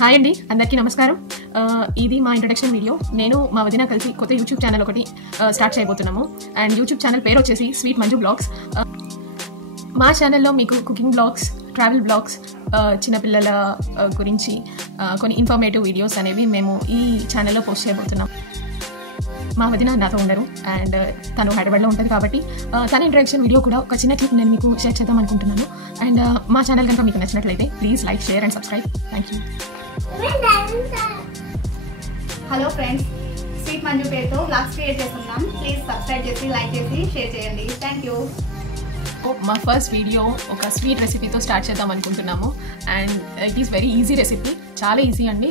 Hi అండి, అందరికీ నమస్కారం. ఇది మా ఇంట్రడక్షన్ వీడియో. నేను మా వదిన కలిసి కొత్త యూట్యూబ్ ఛానల్ ఒకటి స్టార్ట్ చేయబోతున్నాము. అండ్ యూట్యూబ్ ఛానల్ పేరు వచ్చేసి స్వీట్ మంజు బ్లాగ్స్. మా ఛానల్లో మీకు కుకింగ్ బ్లాగ్స్, ట్రావెల్ బ్లాగ్స్, చిన్నపిల్లల గురించి కొన్ని ఇన్ఫర్మేటివ్ వీడియోస్ అనేవి మేము ఈ ఛానల్లో పోస్ట్ చేయబోతున్నాం. మా వదిన నాతో ఉండరు అండ్ తను హైదరాబాద్లో ఉంటుంది కాబట్టి తన ఇంట్రడక్షన్ వీడియో కూడా ఒక చిన్న క్లిప్ నేను మీకు షేర్ చేద్దాం అనుకుంటున్నాను. అండ్ మా ఛానల్ కనుక మీకు నచ్చినట్లయితే please like, share and subscribe. Thank you. Hello friends, sweet Manju పేరుతో బ్లాగ్స్ క్రియేట్ చేస్తున్నాం. ప్లీజ్ సబ్స్క్రైబ్ చేసి, లైక్ చేసి, షేర్ చేయండి. Thank you. మా ఫస్ట్ వీడియో ఒక స్వీట్ రెసిపీతో స్టార్ట్ చేద్దాం అనుకుంటున్నాము. And it is very easy recipe, చాలా ఈజీ అండి.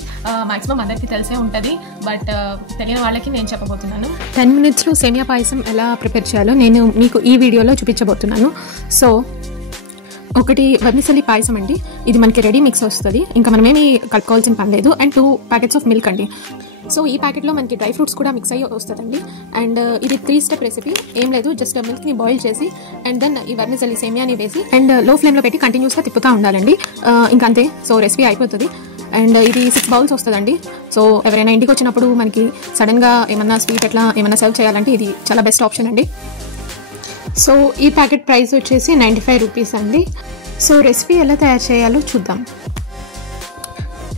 మ్యాక్సిమం అందరికీ తెలిసే ఉంటుంది, బట్ తెలియని వాళ్ళకి నేను చెప్పబోతున్నాను. 10 minutesలో సేమియా పాయసం ఎలా ప్రిపేర్ చేయాలో నేను మీకు ఈ వీడియోలో చూపించబోతున్నాను. సో ఒకటి వర్మిసెల్లి పాయసం అండి. ఇది మనకి రెడీ మిక్స్ వస్తుంది, ఇంకా మనమేమి కలుపుకోవాల్సిన పని లేదు. అండ్ 2 ప్యాకెట్స్ ఆఫ్ మిల్క్ అండి. సో ఈ ప్యాకెట్లో మనకి డ్రై ఫ్రూట్స్ కూడా మిక్స్ అయ్యి వస్తుందండి. అండ్ ఇది 3 స్టెప్ రెసిపీ. ఏం లేదు, జస్ట్ మిల్క్ని బాయిల్ చేసి అండ్ దెన్ ఈ వర్మిసెల్లి సేమియాని వేసి అండ్ లో ఫ్లేమ్లో పెట్టి కంటిన్యూస్గా తిప్పుతూ ఉండాలండి. ఇంకా అంతే. సో రెసిపీ అయిపోతుంది. అండ్ ఇది 6 బౌల్స్ వస్తుందండి. సో ఎవరైనా ఇంటికి వచ్చినప్పుడు మనకి సడన్గా ఏమన్నా స్వీట్ ఎట్లా ఏమన్నా సర్వ్ చేయాలంటే ఇది చాలా బెస్ట్ ఆప్షన్ అండి. సో ఈ ప్యాకెట్ ప్రైస్ వచ్చేసి 95 రూపీస్ అండి. సో రెసిపీ ఎలా తయారు చేయాలో చూద్దాం.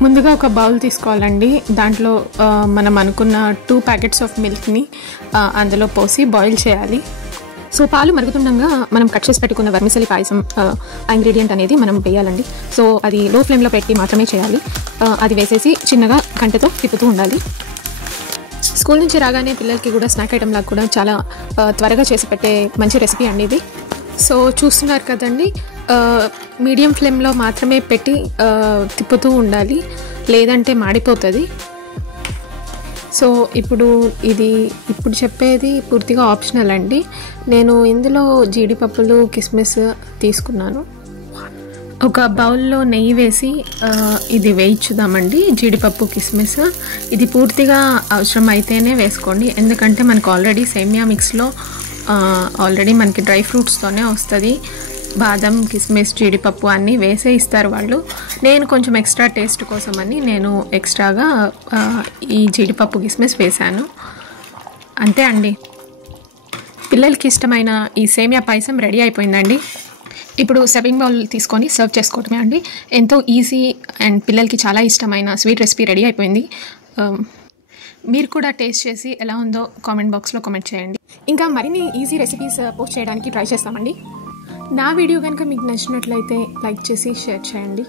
ముందుగా ఒక బౌల్ తీసుకోవాలండి. దాంట్లో మనం అనుకున్న 2 ప్యాకెట్స్ ఆఫ్ మిల్క్ని అందులో పోసి బాయిల్ చేయాలి. సో పాలు మరుగుతుండగా మనం కట్ చేసి పెట్టుకున్న వర్మిసెల్లి పాయసం ఇంగ్రీడియంట్ అనేది మనం వేయాలండి. సో అది లో ఫ్లేమ్లో పెట్టి మాత్రమే చేయాలి. అది వేసేసి చిన్నగా గంటతో తిప్పుతూ ఉండాలి. స్కూల్ నుంచి రాగానే పిల్లలకి కూడా స్నాక్ ఐటమ్ లాగా కూడా చాలా త్వరగా చేసి పెట్టే మంచి రెసిపీ అండి ఇది. సో చూస్తున్నారు కదండి, మీడియం ఫ్లేమ్లో మాత్రమే పెట్టి తిప్పుతూ ఉండాలి, లేదంటే మాడిపోతుంది. సో ఇప్పుడు చెప్పేది పూర్తిగా ఆప్షనల్ అండి. నేను ఇందులో జీడిపప్పులు, కిస్మిస్ తీసుకున్నాను. ఒక బౌల్లో నెయ్యి వేసి ఇది వేయించుదామండి. జీడిపప్పు, కిస్మిస్ ఇది పూర్తిగా అవసరం అయితేనే వేసుకోండి, ఎందుకంటే మనకు ఆల్రెడీ సేమియా మిక్స్లో ఆల్రెడీ మనకి డ్రై ఫ్రూట్స్తోనే వస్తుంది. బాదం, కిస్మిస్, జీడిపప్పు అన్నీ వేసే ఇస్తారు వాళ్ళు. నేను కొంచెం ఎక్స్ట్రా టేస్ట్ కోసమని నేను ఎక్స్ట్రాగా ఈ జీడిపప్పు, కిస్మిస్ వేశాను. అంతే అండి. పిల్లలకి ఇష్టమైన ఈ సేమియా పాయసం రెడీ అయిపోయిందండి. ఇప్పుడు సర్వింగ్ బౌల్ తీసుకొని సర్వ్ చేసుకోవటమే అండి. ఎంతో ఈజీ అండ్ పిల్లలకి చాలా ఇష్టమైన స్వీట్ రెసిపీ రెడీ అయిపోయింది. మీరు కూడా టేస్ట్ చేసి ఎలా ఉందో కామెంట్ బాక్స్లో కామెంట్ చేయండి. ఇంకా మరిన్ని ఈజీ రెసిపీస్ పోస్ట్ చేయడానికి ట్రై చేస్తామండి. నా వీడియో కనుక మీకు నచ్చినట్లయితే లైక్ చేసి షేర్ చేయండి.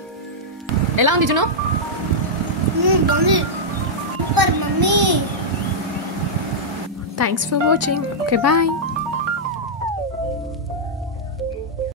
ఎలా ఉంది జును? Thanks for watching. Okay, bye.